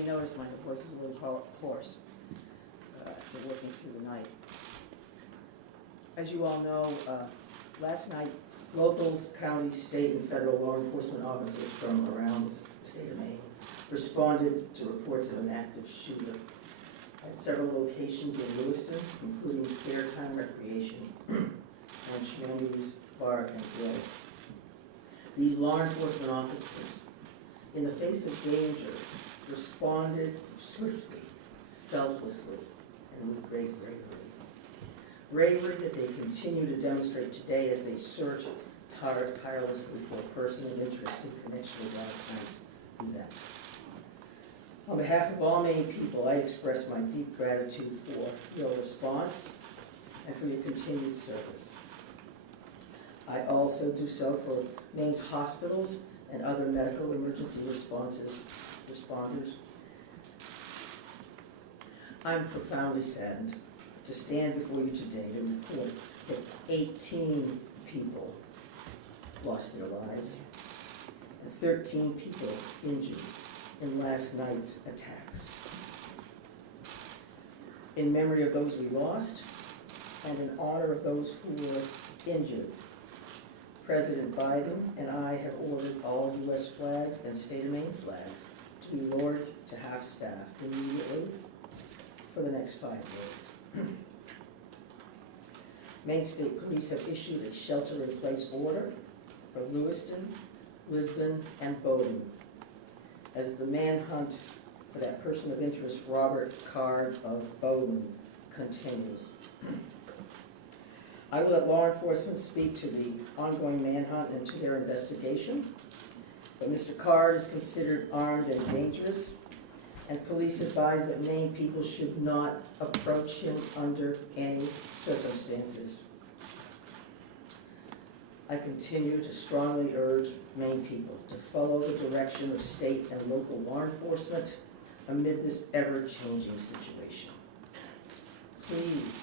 may notice my voice is a little hoarse after working through the night. As you all know, last night, local, county, state, and federal law enforcement officers from around the state of Maine responded to reports of an active shooter at several locations in Lewiston, including Spare Time Recreation and Schmandy's Bar and Grill. These law enforcement officers, in the face of danger, responded swiftly, selflessly, and with great bravery. Bravery that they continue to demonstrate today as they search tirelessly for a person of interest in connection with last night's event. On behalf of all Maine people, I express my deep gratitude for your response and for your continued service. I also do so for Maine's hospitals and other medical emergency responders. I'm profoundly saddened to stand before you today to report that 18 people lost their lives and 13 people injured in last night's attacks. In memory of those we lost and in honor of those who were injured, President Biden and I have ordered all U.S. flags and state of Maine flags to be lowered to half-staff immediately for the next 5 days. Maine State Police have issued a shelter-in-place order for Lewiston, Lisbon, and Bowdoin as the manhunt for that person of interest, Robert Card of Bowdoin, continues. I will let law enforcement speak to the ongoing manhunt and to their investigation, but Mr. Card is considered armed and dangerous, and police advise that Maine people should not approach him under any circumstances. I continue to strongly urge Maine people to follow the direction of state and local law enforcement amid this ever-changing situation. Please,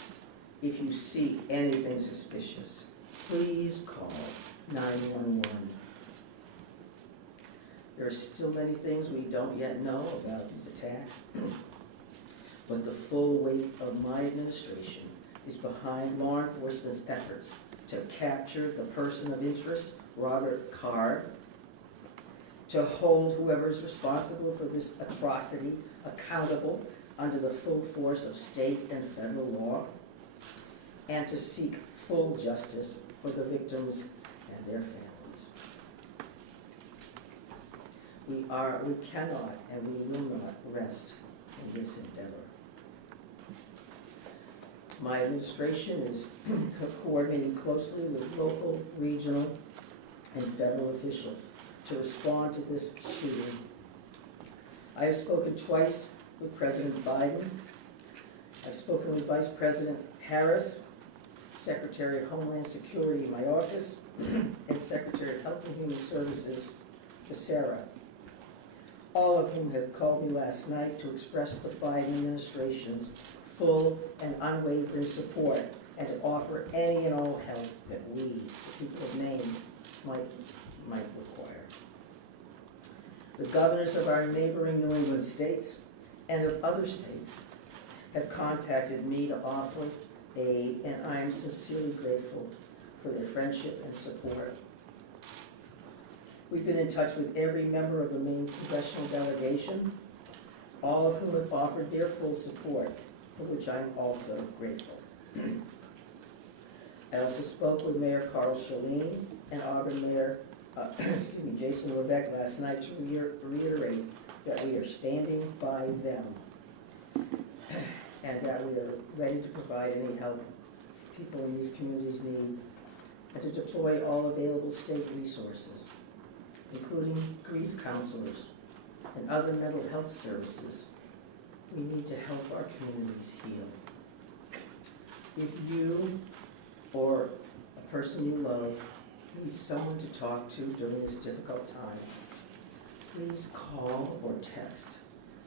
if you see anything suspicious, please call 911. There are still many things we don't yet know about these attacks, but the full weight of my administration is behind law enforcement's efforts to capture the person of interest, Robert Card, to hold whoever is responsible for this atrocity accountable under the full force of state and federal law, and to seek full justice for the victims and their families. We cannot and we will not rest in this endeavor. My administration is coordinating closely with local, regional, and federal officials to respond to this shooting. I have spoken twice with President Biden. I've spoken with Vice President Harris, Secretary of Homeland Security in my office, and Secretary of Health and Human Services, Sarah, all of whom have called me last night to express the Biden administration's full and unwavering support and to offer any and all help that we, the people of Maine, might require. The governors of our neighboring New England states and of other states have contacted me to offer aid, and I am sincerely grateful for their friendship and support. We've been in touch with every member of the Maine congressional delegation, all of whom have offered their full support, for which I'm also grateful. I also spoke with Mayor Carl Chalene and Auburn Mayor Jason Levesque last night to reiterate that we are standing by them and that we are ready to provide any help people in these communities need and to deploy all available state resources, including grief counselors and other mental health services. We need to help our communities heal. If you or a person you love needs someone to talk to during this difficult time, please call or text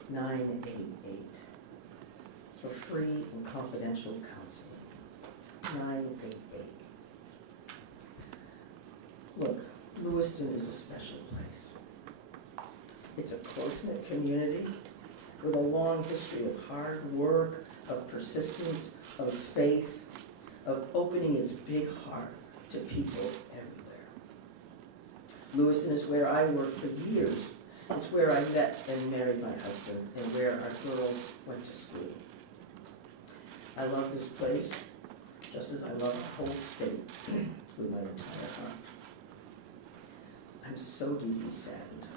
988 for free and confidential counseling. 988. Look, Lewiston is a special place. It's a close-knit community with a long history of hard work, of persistence, of faith, of opening its big heart to people everywhere. Lewiston is where I worked for years. It's where I met and married my husband and where our girls went to school. I love this place just as I love the whole state with my entire heart. I'm so deeply saddened,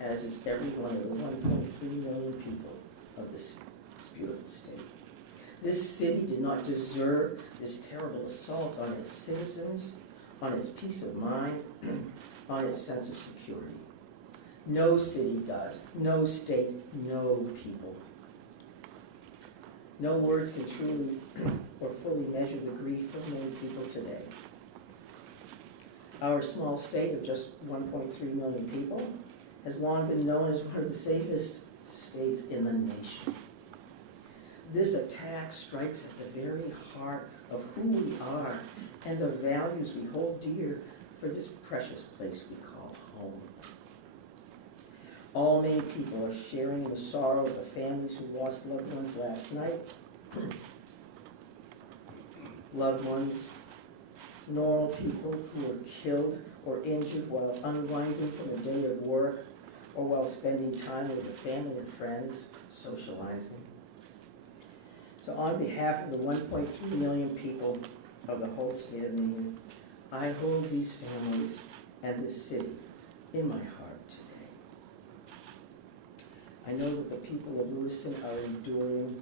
as is every one of the 1.3 million people of this beautiful state. This city did not deserve this terrible assault on its citizens, on its peace of mind, on its sense of security. No city does, no state, no people. No words can truly or fully measure the grief of many people today. Our small state of just 1.3 million people has long been known as one of the safest states in the nation. This attack strikes at the very heart of who we are and the values we hold dear for this precious place we call home. All Maine people are sharing the sorrow of the families who lost loved ones last night. Loved ones, normal people who were killed or injured while unwinding from a day of work or while spending time with their family and friends, socializing. So on behalf of the 1.3 million people of the whole state of Maine, I hold these families and this city in my heart today. I know that the people of Lewiston are enduring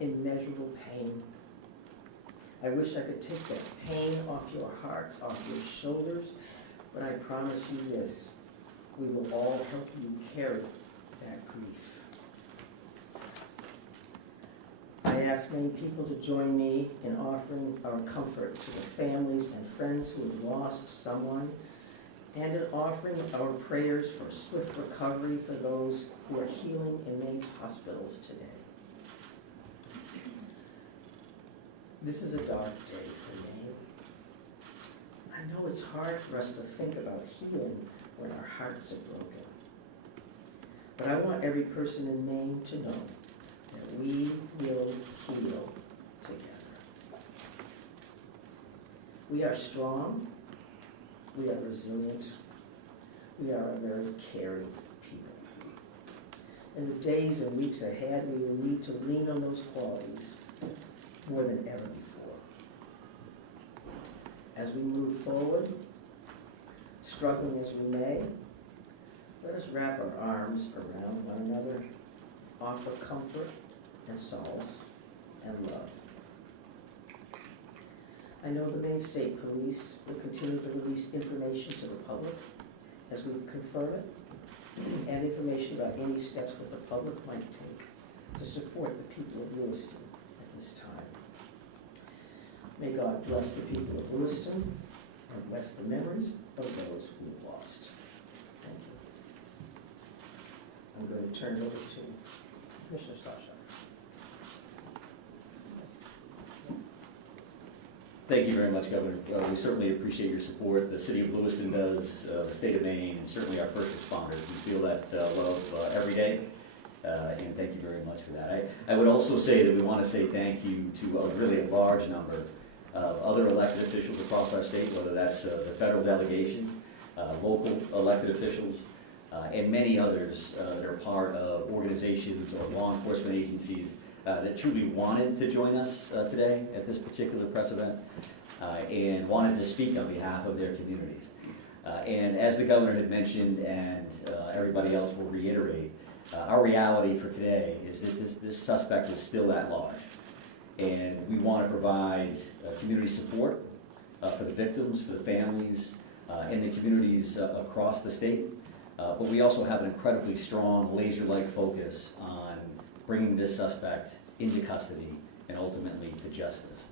immeasurable pain. I wish I could take that pain off your hearts, off your shoulders, but I promise you this, we will all help you carry that grief. I ask many people to join me in offering our comfort to the families and friends who have lost someone, and in offering our prayers for swift recovery for those who are healing in Maine's hospitals today. This is a dark day for Maine. I know it's hard for us to think about healing when our hearts are broken. But I want every person in Maine to know that we will heal together. We are strong, we are resilient, we are a very caring people. In the days and weeks ahead, we will need to lean on those qualities more than ever before. As we move forward, struggling as we may, let us wrap our arms around one another, offer comfort and solace and love. I know the Maine State Police will continue to release information to the public as we confirm it, and information about any steps that the public might take to support the people of Lewiston at this time. May God bless the people of Lewiston and bless the memories of those we have lost. Thank you. I'm going to turn it over to Commissioner Sasha. Thank you very much, Governor. We certainly appreciate your support. The City of Lewiston does, the state of Maine, and certainly our first responders. We feel that love every day, and thank you very much for that. I would also say that we want to say thank you to a really large number of other elected officials across our state, whether that's the federal delegation, local elected officials, and many others that are part of organizations or law enforcement agencies that truly wanted to join us today at this particular press event and wanted to speak on behalf of their communities. And as the governor had mentioned, and everybody else will reiterate, our reality for today is that this suspect is still at large. And we want to provide community support for the victims, for the families, and the communities across the state. But we also have an incredibly strong, laser-like focus on bringing this suspect into custody and ultimately to justice.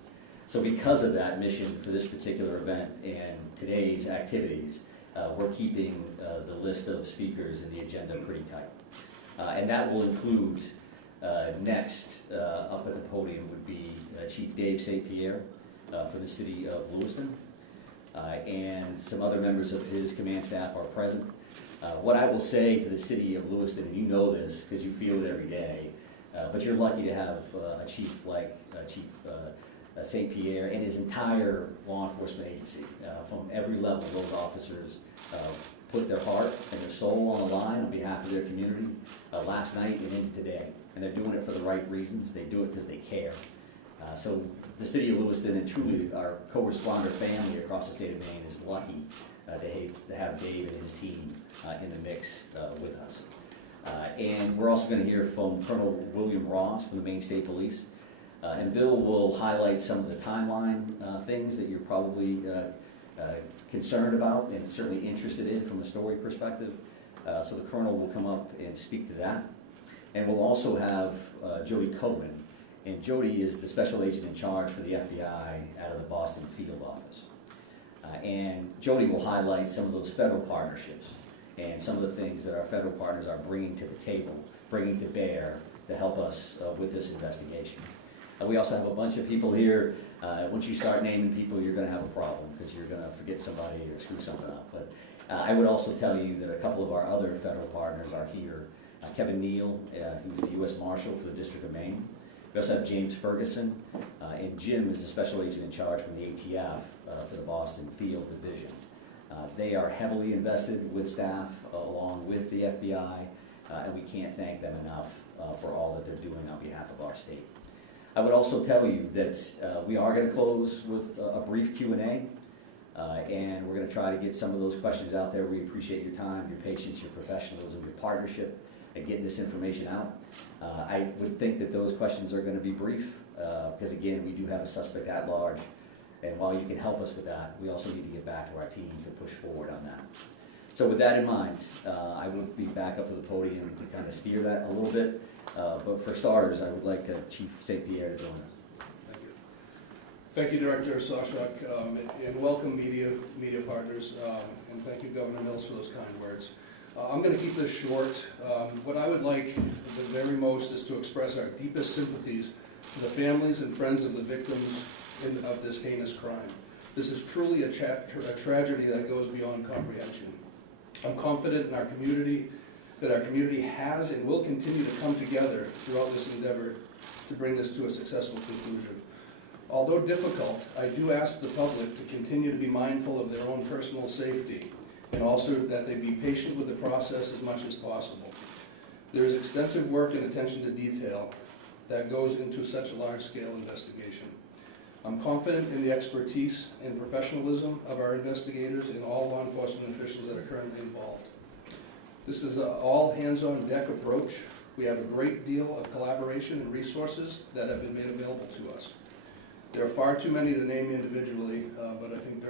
So because of that mission for this particular event and today's activities, we're keeping the list of speakers in the agenda pretty tight. And that will include, next up at the podium would be Chief Dave St. Pierre for the City of Lewiston. And some other members of his command staff are present. What I will say to the city of Lewiston, and you know this because you feel it every day, but you're lucky to have a chief like Chief St. Pierre and his entire law enforcement agency. From every level, those officers put their heart and their soul on the line on behalf of their community last night and into today. And they're doing it for the right reasons. They do it because they care. So the city of Lewiston and truly our co-responder family across the state of Maine is lucky to have Dave and his team in the mix with us. And we're also going to hear from Colonel William Ross from the Maine State Police. And Bill will highlight some of the timeline things that you're probably concerned about and certainly interested in from a story perspective. So the Colonel will come up and speak to that. And we'll also have Jody Cohen. And Jody is the special agent in charge for the FBI out of the Boston field office. And Jody will highlight some of those federal partnerships and some of the things that our federal partners are bringing to the table, bringing to bear to help us with this investigation. We also have a bunch of people here. Once you start naming people, you're going to have a problem because you're going to forget somebody or screw something up. But I would also tell you that a couple of our other federal partners are here. Kevin Neal, who's the U.S. Marshal for the District of Maine. We also have James Ferguson, and Jim is the special agent in charge from the ATF for the Boston Field Division. They are heavily invested with staff along with the FBI, and we can't thank them enough for all that they're doing on behalf of our state. I would also tell you that we are going to close with a brief Q&A, and we're going to try to get some of those questions out there. We appreciate your time, your patience, your professionalism, your partnership in getting this information out. I would think that those questions are going to be brief, because again, we do have a suspect at large, and while you can help us with that, we also need to get back to our team to push forward on that. So with that in mind, I will be back up to the podium to kind of steer that a little bit. But for starters, I would like Chief St. Pierre to join us. Thank you. Thank you, Director Sawchuk, and welcome media partners, and thank you, Governor Mills, for those kind words. I'm going to keep this short. What I would like the very most is to express our deepest sympathies to the families and friends of the victims of this heinous crime. This is truly a tragedy that goes beyond comprehension. I'm confident in our community, that our community has and will continue to come together throughout this endeavor to bring this to a successful conclusion. Although difficult, I do ask the public to continue to be mindful of their own personal safety, and also that they be patient with the process as much as possible. There is extensive work and attention to detail that goes into such a large-scale investigation. I'm confident in the expertise and professionalism of our investigators and all law enforcement officials that are currently involved. This is an all-hands-on-deck approach. We have a great deal of collaboration and resources that have been made available to us. There are far too many to name individually, but I think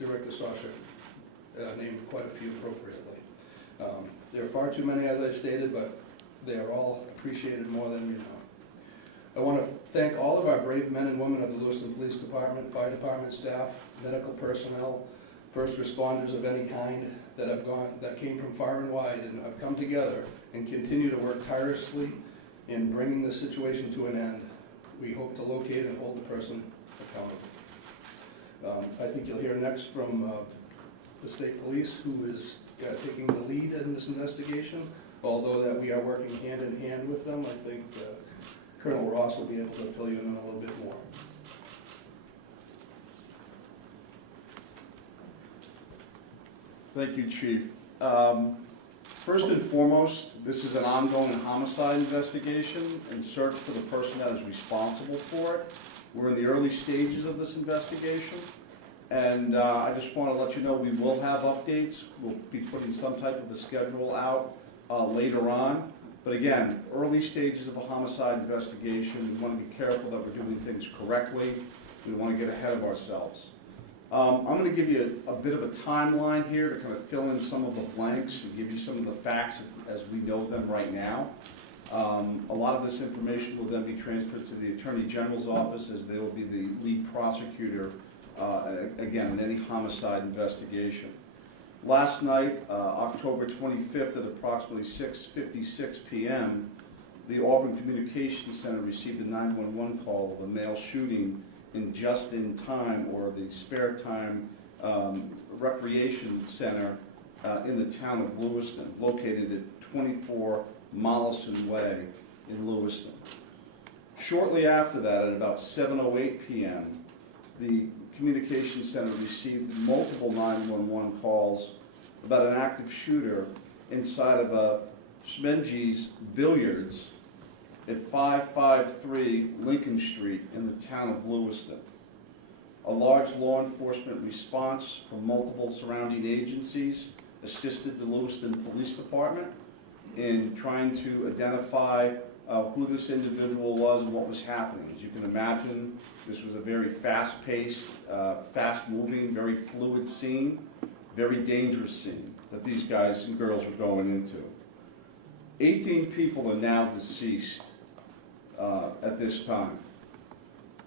Director Sawchuk named quite a few appropriately. There are far too many, as I stated, but they are all appreciated more than you know. I want to thank all of our brave men and women of the Lewiston Police Department, Fire Department staff, medical personnel, first responders of any kind that came from far and wide and have come together and continue to work tirelessly in bringing this situation to an end. We hope to locate and hold the person accountable. I think you'll hear next from the state police, who is taking the lead in this investigation. Although that we are working hand in hand with them, I think Colonel Ross will be able to fill you in a little bit more. Thank you, Chief. First and foremost, this is an ongoing homicide investigation in search for the person that is responsible for it. We're in the early stages of this investigation, and I just want to let you know we will have updates. We'll be putting some type of a schedule out later on. But again, early stages of a homicide investigation, we want to be careful that we're doing things correctly. We want to get ahead of ourselves. I'm going to give you a bit of a timeline here to kind of fill in some of the blanks and give you some of the facts as we know them right now. A lot of this information will then be transferred to the Attorney General's office, as they will be the lead prosecutor, again, in any homicide investigation. Last night, October 25th at approximately 6:56 p.m., the Auburn Communications Center received a 911 call of a male shooting in Just in Time, or the Spare Time Recreation Center in the town of Lewiston, located at 24 Mollison Way in Lewiston. Shortly after that, at about 7:08 p.m., the communications center received multiple 911 calls about an active shooter inside of a Schmenge's Billiards at 553 Lincoln Street in the town of Lewiston. A large law enforcement response from multiple surrounding agencies assisted the Lewiston Police Department in trying to identify who this individual was and what was happening. As you can imagine, this was a very fast-paced, fast-moving, very fluid scene, very dangerous scene that these guys and girls were going into. 18 people are now deceased at this time.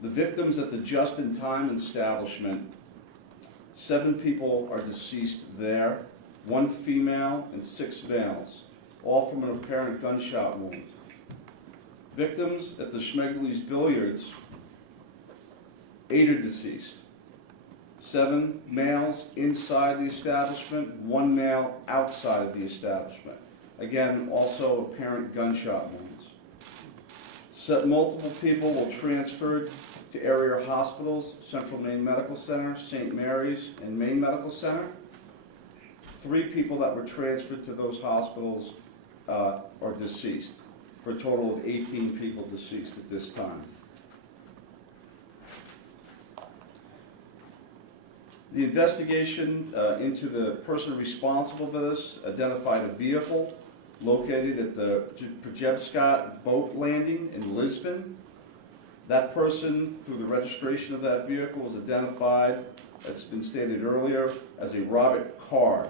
The victims at the just-in-time establishment, 7 people are deceased there, 1 female and 6 males, all from an apparent gunshot wound. Victims at the Schmegley's Billiards, 8 are deceased. 7 males inside the establishment, 1 male outside of the establishment. Again, also apparent gunshot wounds. Multiple people were transferred to area hospitals, Central Maine Medical Center, St. Mary's, and Maine Medical Center. 3 people that were transferred to those hospitals are deceased, for a total of 18 people deceased at this time. The investigation into the person responsible for this identified a vehicle located at the Projebscott boat landing in Lisbon. That person, through the registration of that vehicle, was identified, that's been stated earlier, as a Robert Card,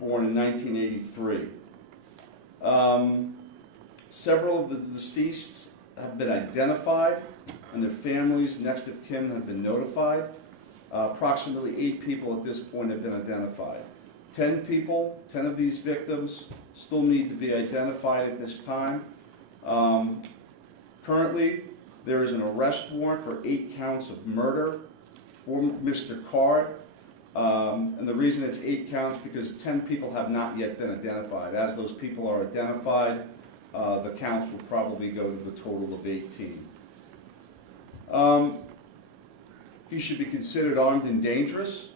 born in 1983. Several of the deceased have been identified, and their families, next of kin, have been notified. Approximately 8 people at this point have been identified. 10 people, 10 of these victims, still need to be identified at this time. Currently, there is an arrest warrant for 8 counts of murder for Mr. Card. And the reason it's 8 counts because 10 people have not yet been identified. As those people are identified, the counts will probably go to the total of 18. He should be considered armed and dangerous.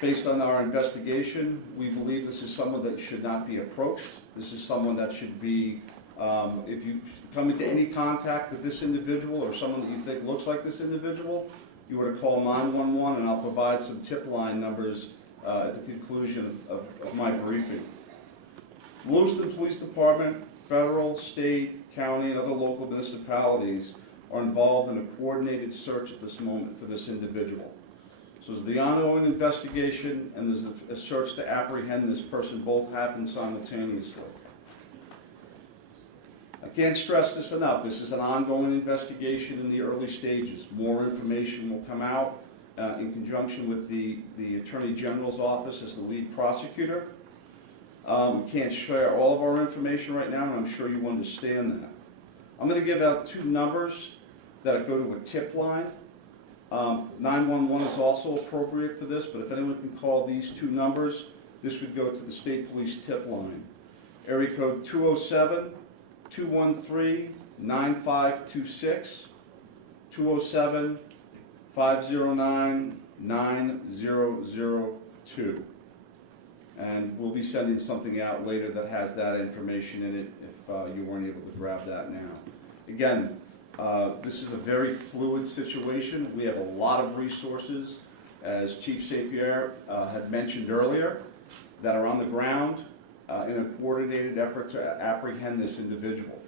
Based on our investigation, we believe this is someone that should not be approached. This is someone that should be, if you come into any contact with this individual or someone that you think looks like this individual, you were to call 911, and I'll provide some tip line numbers at the conclusion of my briefing. Lewiston Police Department, federal, state, county, and other local municipalities are involved in a coordinated search at this moment for this individual. So there's the ongoing investigation, and there's a search to apprehend this person. Both happen simultaneously. I can't stress this enough. This is an ongoing investigation in the early stages. More information will come out in conjunction with the Attorney General's office as the lead prosecutor. We can't share all of our information right now, and I'm sure you understand that. I'm going to give out 2 numbers that go to a tip line. 911 is also appropriate for this, but if anyone can call these 2 numbers, this would go to the State Police tip line. Area code 207-213-9526, 207-509-9002. And we'll be sending something out later that has that information in it if you weren't able to grab that now. Again, this is a very fluid situation. We have a lot of resources, as Chief St. Pierre had mentioned earlier, that are on the ground in a coordinated effort to apprehend this individual.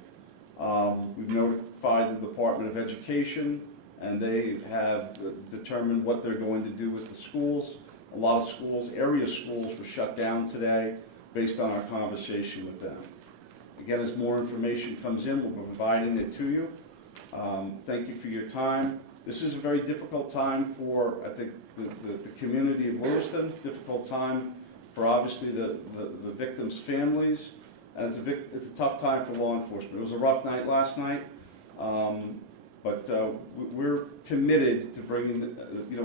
We've notified the Department of Education, and they have determined what they're going to do with the schools. A lot of schools, area schools, were shut down today based on our conversation with them. Again, as more information comes in, we'll be providing it to you. Thank you for your time. This is a very difficult time for, I think, the community of Lewiston, difficult time for obviously the victims' families, and it's a tough time for law enforcement. It was a rough night last night, but we're committed to bringing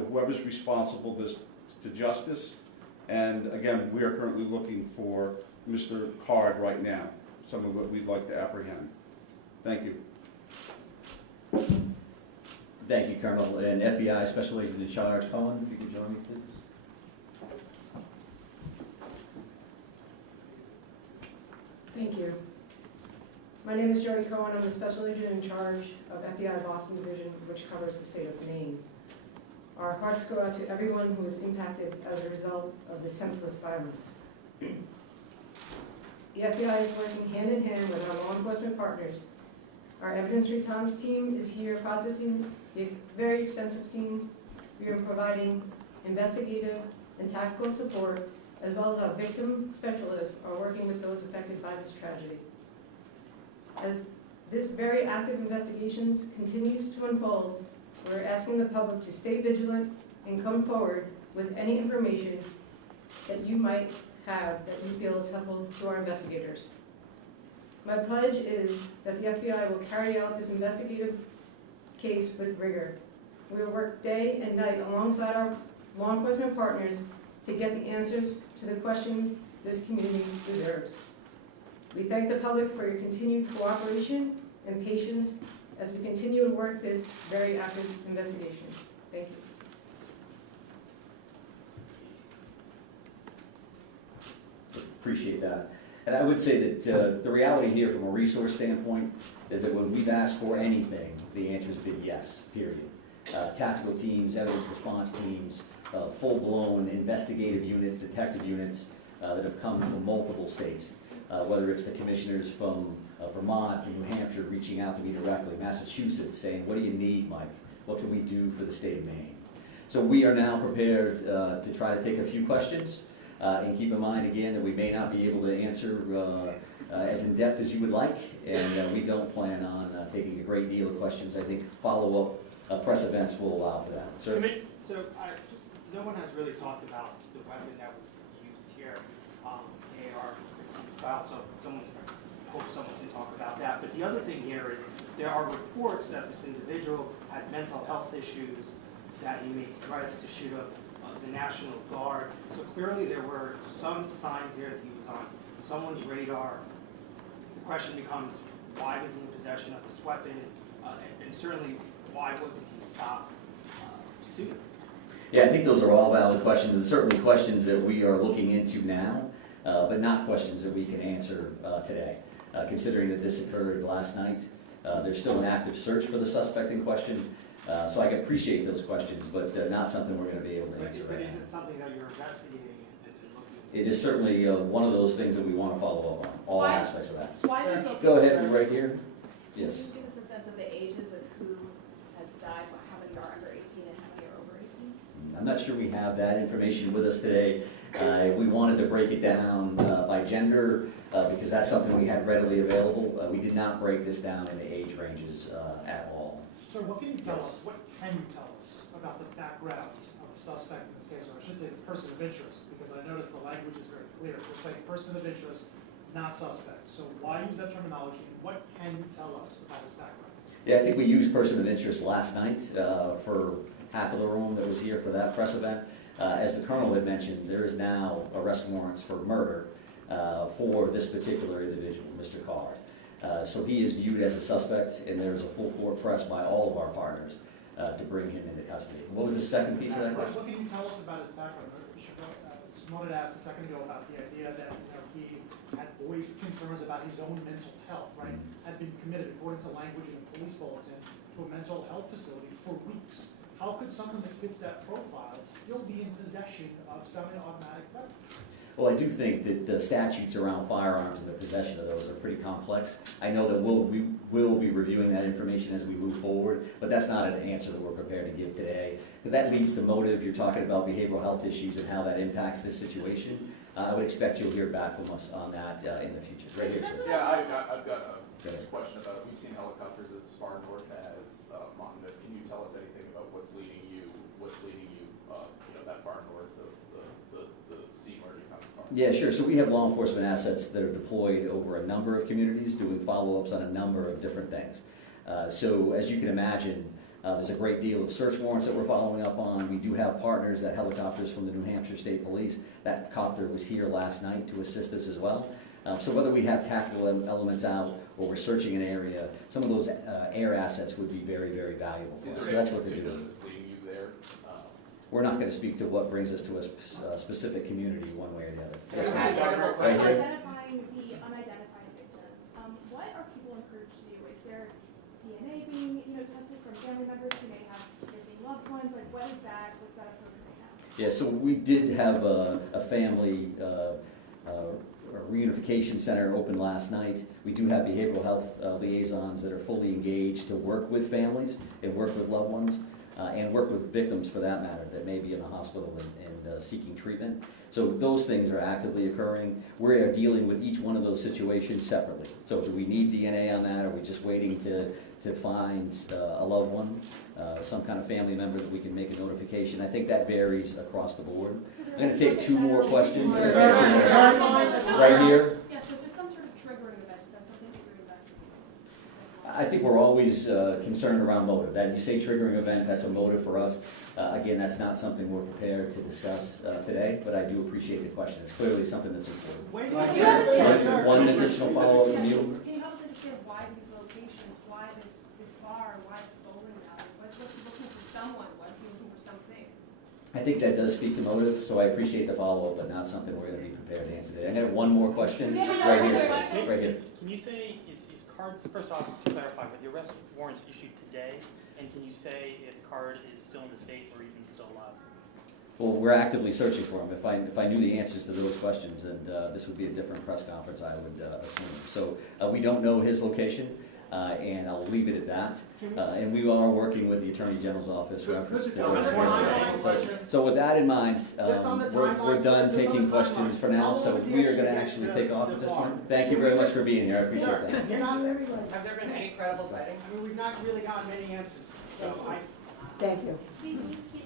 whoever's responsible this to justice, And again, we are currently looking for Mr. Card right now, someone that we'd like to apprehend. Thank you. Thank you, Colonel. And FBI Special Agent in Charge, Cohen, if you could join me, please. Thank you. My name is Jody Cohen. I'm the Special Agent in charge of FBI Boston Division, which covers the state of Maine. Our hearts go out to everyone who was impacted as a result of the senseless violence. The FBI is working hand in hand with our law enforcement partners. Our evidence response team is here processing these very extensive scenes. We are providing investigative and tactical support, as well as our victim specialists are working with those affected by this tragedy. As this very active investigations continues to unfold, we're asking the public to stay vigilant and come forward with any information that you might have that you feel is helpful to our investigators. My pledge is that the FBI will carry out this investigative case with rigor. We will work day and night alongside our law enforcement partners to get the answers to the questions this community deserves. We thank the public for your continued cooperation and patience as we continue to work this very active investigation. Thank you. Appreciate that. And I would say that the reality here from a resource standpoint is that when we've asked for anything, the answer's been yes, period. Tactical teams, evidence response teams, full-blown investigative units, detective units that have come from multiple states, whether it's the commissioners from Vermont and New Hampshire reaching out to me directly, Massachusetts saying, what do you need, Mike? What can we do for the state of Maine? So we are now prepared to try to take a few questions. And keep in mind, again, that we may not be able to answer as in-depth as you would like, and we don't plan on taking a great deal of questions. I think follow-up press events will allow for that. So no one has really talked about the weapon that was used here, AR style, so hope someone can talk about that. But the other thing here is there are reports that this individual had mental health issues, that he made threats to shoot up the National Guard. So clearly there were some signs here that he was on someone's radar. The question becomes, why was he in possession of this weapon? And certainly, why wasn't he stopped sooner? Yeah, I think those are all valid questions, and certainly questions that we are looking into now, but not questions that we can answer today. Considering that this occurred last night, there's still an active search for the suspect in question. So I can appreciate those questions, but not something we're going to be able to answer But right is now. it something that you're investigating and looking at? It is certainly one of those things that we want to follow up on, all Why- aspects of that. Why does the... Go ahead, right here. Yes. Can you give us a sense of the ages of who has died, how many are under 18 and how many are over 18? I'm not sure we have that information with us today. We wanted to break it down by gender because that's something we had readily available. We did not break this down into age ranges at all. Sir, what can you tell us, what can you tell us about the background of the suspect in this case, or I should say the person of interest, because I noticed the language is very clear. We're saying person of interest, not suspect. So why use that terminology, and what can you tell us about his background? Yeah, I think we used person of interest last night for half of the room that was here for that press event. As the Colonel had mentioned, there is now arrest warrants for murder for this particular individual, Mr. Carr. So he is viewed as a suspect, and there's a full court press by all of our partners to bring him into custody. What was the second piece of that question? What can you tell us about his background? Someone had asked a second ago about the idea that he had voiced concerns about his own mental health, right? Had been committed, according to language in a police bulletin, to a mental health facility for weeks. How could someone that fits that profile still be in possession of semi-automatic weapons? Well, I do think that the statutes around firearms and the possession of those are pretty complex. I know that we will be reviewing that information as we move forward, but that's not an answer that we're prepared to give today. Because that leads to motive. You're talking about behavioral health issues and how that impacts this situation. I would expect you'll hear back from us on that in the future. Right here, sir. Yeah, I've got a question about, we've seen helicopters as far north as Monmouth. Can you tell us anything about what's leading you, that far north of the scene where you're coming from? Yeah, sure. So we have law enforcement assets that are deployed over a number of communities doing follow-ups on a number of different things. So as you can imagine, There's a great deal of search warrants that we're following up on. We do have partners, that helicopters from the New Hampshire State Police. That copter was here last night to assist us as well. So whether we have tactical elements out or we're searching an area, some of those air assets would be very, very valuable for us. So that's what they're doing. That's leading you there? We're not going to speak to what brings us to a specific community one way or the other. So Yes, ma'am. Right here. identifying the unidentified victims, what are people encouraged to do? Is there DNA being, tested from family members who may have missing loved ones? Like, what's that approach right now? Yeah, so we did have a family reunification center open last night. We do have behavioral health liaisons that are fully engaged to work with families and work with loved ones and work with victims, for that matter, that may be in the hospital and seeking treatment. So those things are actively occurring. We are dealing with each one of those situations separately. So do we need DNA on that? Are we just waiting to find a loved one, some kind of family member that we can make a notification? I think that varies across the board. I'm going to take two more questions. Right here. Yes, was there some sort of triggering event? Is that something that you're investigating? I think we're always concerned around motive. That you say triggering event, that's a motive for us. Again, that's not something we're prepared to discuss today, but I do appreciate the question. It's clearly something that's important. When Can you understand- One additional follow-up from you. Can you help us understand why these locations, why this bar, why this bowling alley? Was he looking for someone? Was he looking for something? I think that does speak to motive, so I appreciate the follow-up, but not something we're going to be prepared to answer today. I got one more question right here. sir. Right here. Can you say, is card, first off, to clarify, but the arrest warrants issued today, and can you say if card is still in the state or even still alive? Well, we're actively searching for him. If I knew the answers to those questions, and this would be a different press conference, I would assume. So we don't know his location, and I'll leave it at that. And we are working with the Attorney General's office reference to. So with that in mind, we're done taking questions for now. So we are going to actually take off at this point. Thank you very much for being here. I appreciate that. You're not everybody. Have there been any credible sightings? I mean, we've not really gotten many answers, so Thank you. Steve, can you speak